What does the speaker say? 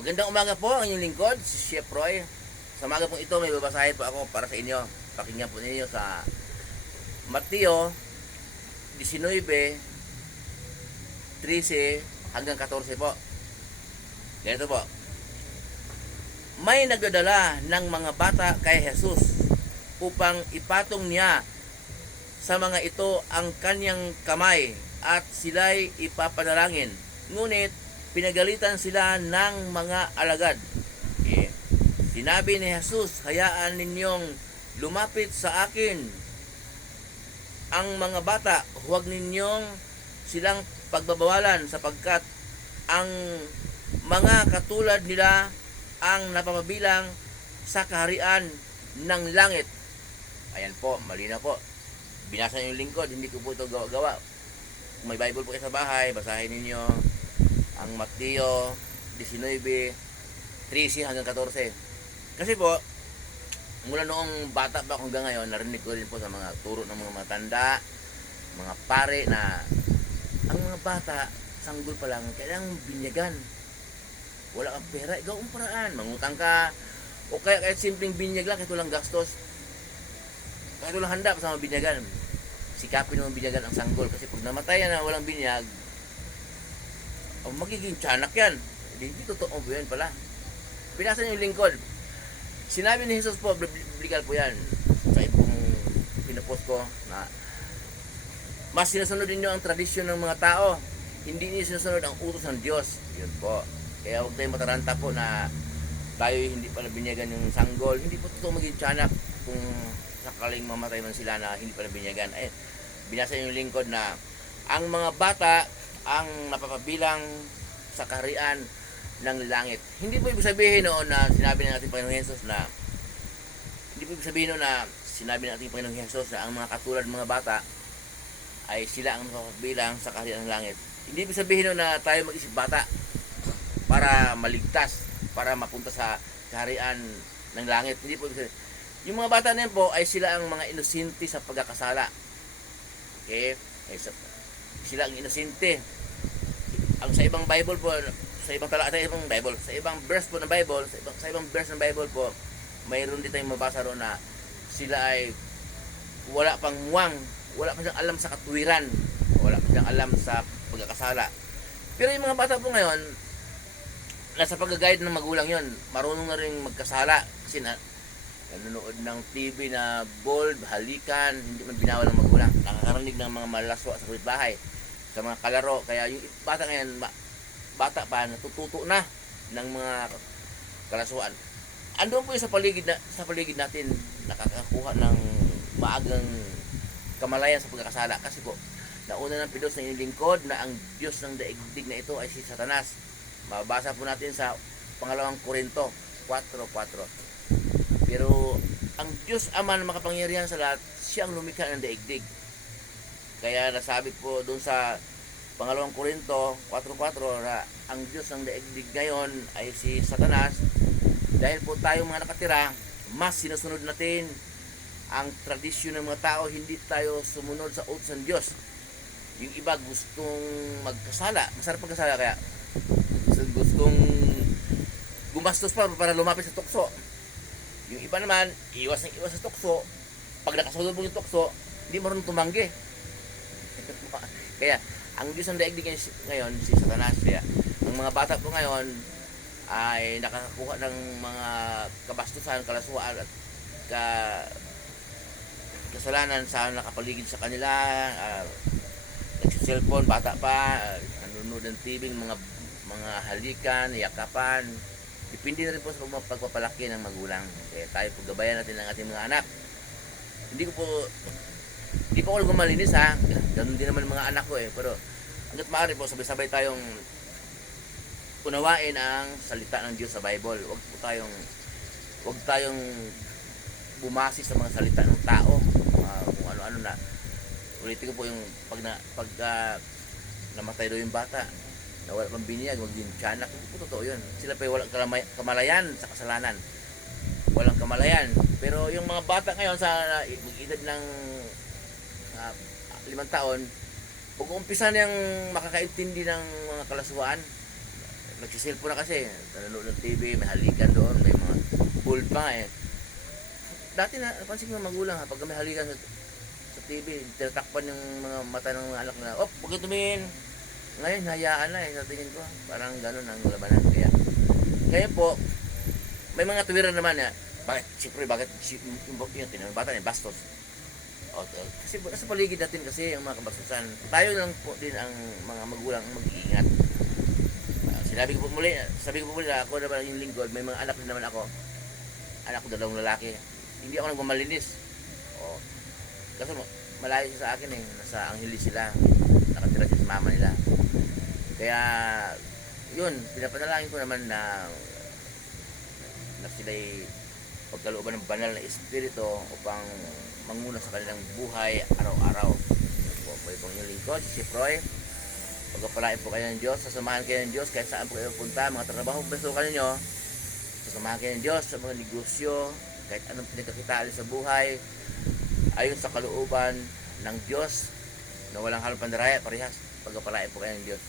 Magandang umaga po, ang inyong lingkod, si Chef Roy. Sa umaga pong ito, may babasahin po ako para sa inyo. Pakinggan po ninyo sa Mateo 19, 13 hanggang 14 po. Ganito po. May nagdadala ng mga bata kay Jesus upang ipatong niya sa mga ito ang kanyang kamay at sila'y ipapanalangin. Ngunit pinagalitan sila ng mga alagad. Okay. Sinabi ni Jesus, hayaan ninyong lumapit sa akin ang mga bata, huwag ninyong silang pagbabawalan sapagkat ang mga katulad nila ang napapabilang sa kaharian ng langit. Ayan po, malinaw po. Binasa niyo yung lingkod, hindi ko po ito gawa-gawa. Kung may Bible po kayo sa bahay, basahin ninyo ang Mateo 19, 13 hanggang 14. Kasi po, mula noong bata pa hanggang ngayon, narinig ko rin po sa mga turo ng mga matanda, mga pare na ang mga bata, sanggol pa lang, kailangang binyagan. Wala kang pera, ikaw ang paraan. Mangutang ka, o kaya kahit simpleng binyag lang, kahit walang gastos, kahit walang handa pa sa mga binyagan. Sikapin mo binyagan ang sanggol. Kasi pag namatay na walang binyag, magiging tiyanak yan. Hindi totoo po yan pala. Pinasa niyo yung lingkod. Sinabi ni Jesus po, biblical po yan. Sa ibang pinapost ko na mas sinusunod niyo ang tradisyon ng mga tao. Hindi niyo sinusunod ang utos ng Diyos. Yun po. Kaya huwag tayong mataranta po na tayo hindi pala binyagan yung sanggol. Hindi po totoo maging tiyanak kung sakaling mamatay man sila na hindi pala binyagan. Ay, binasa niyo yung lingkod na ang mga bata ang napapabilang sa kaharian ng langit. Hindi po ibig sabihin noon na sinabi ng ating Panginoong Hesus na hindi po ibig sabihin noon na sinabi ng ating Panginoong Hesus na ang mga katulad mga bata ay sila ang napapabilang sa kaharian ng langit. Hindi ibig sabihin noon na tayo mag-isip bata para maligtas, para mapunta sa kaharian ng langit. Hindi po ibig sabihin. Yung mga bata na yan po ay sila ang mga inosente sa pagkakasala. Okay? Sila ang inosente. Ang sa ibang Bible po, sa ibang talata, sa ibang Bible, sa ibang verse po ng Bible, sa ibang verse ng Bible po, mayroon din tayong mabasa roon na sila ay wala pang muwang, wala pa siyang alam sa katuwiran, wala pa siyang alam sa pagkakasala. Pero yung mga bata po ngayon, nasa pag-guide ng magulang yon, marunong na rin magkasala kasi nanonood ng TV na bold, halikan, hindi man binawal ng magulang. Nakakarinig ng mga malaswa sa kapitbahay, sa mga kalaro. Kaya yung bata ngayon, bata pa, natututo na ng mga kalaswaan. Andun po yung sa paligid natin, nakakakuha ng maagang kamalayan sa pagkakasala. Kasi po, nauna ng pidos na inilingkod na ang Diyos ng daigdig na ito ay si Satanas. Mabasa po natin sa pangalawang Korinto 4:4. Pero ang Diyos Ama na makapangyarihan sa lahat, siya ang lumikha ng daigdig. Kaya nasabi po doon sa pangalawang Korinto 4:4 na ang Diyos ng daigdig ngayon ay si Satanas. Dahil po tayong mga nakatira, mas sinusunod natin ang tradisyon ng mga tao, hindi tayo sumunod sa utos ng Diyos. Yung iba gustong magkasala, masarap magkasala, kaya gustong gumastos pa para lumapit sa tukso. Yung iba naman, iwas sa tukso. Pag nakasunod mo yung tukso, hindi marunong tumanggi. Kaya, ang Diyos ng daigdig ngayon, si Satanas. Kaya, ang mga bata po ngayon ay nakakakuha ng mga kabastusan, kalaswaan at kasalanan sa nakapaligid sa kanila. Nagsiselfone, bata pa, nanonood ng TV, mga halikan, yakapan. Depende na rin po sa pagpapalaki ng magulang. Kaya tayo po gabayan natin ang ating mga anak. Hindi po ako gumalinis ha. Ganun din naman mga anak ko eh. Pero hanggat maaari po, sabay-sabay tayong unawain ang salita ng Diyos sa Bible. Huwag tayong bumasi sa mga salita ng tao. Kung ano-ano na. Ulitin ko po yung pag namatay daw yung bata, na wala pang binyag, maging tiyanak. Totoo yun. Sila pa walang kamalayan sa kasalanan. Walang kamalayan. Pero yung mga bata ngayon sa mag-edad ng 5 taon, pag umpisa niyang makakaintindi ng mga kalaswaan, nagsiselfon na kasi, nanonood ng TV, may halikan doon, may mga pool pa eh. Dati na, napansin ko ng magulang ha, pag may halikan sa TV, tinatakpan yung mga mata ng mga anak na, oh, huwag kayo tumingin. Ngayon, hayaan na eh, sa tingin ko. Parang ganun ang labanan. Kaya, ngayon po, may mga tuwiran naman na, bakit, siyempre, bakit yung tinanong bata niya, bastos. O, kasi nasa paligid natin kasi ang mga kabastusan. Tayo lang po din ang mga magulang ang mag-iingat. Sabi ko po muli na ako naman yung lingkod, may mga anak din naman ako. Anak ko 2 lalaki. Hindi ako nagmamalinis. O, kasi malayo sa akin eh, nasa Angeles sila. Nakatira siya sa mama nila. Kaya, yun, pinapanalangin ko naman na sila'y pagkalooban ng banal na espiritu upang manguna sa kanilang buhay araw-araw. Po pong yung lingkod, si Froy. Pagpapalain po kayo ng Diyos, sasamahan kayo ng Diyos kahit saan po kayo punta, mga trabaho pasukan ninyo, sasamahan kayo ng Diyos sa mga negosyo, kahit anong pinagkakitaan sa buhay, ayon sa kalooban ng Diyos na walang halong pandaraya, parehas, pagpapalain po kayo ng Diyos.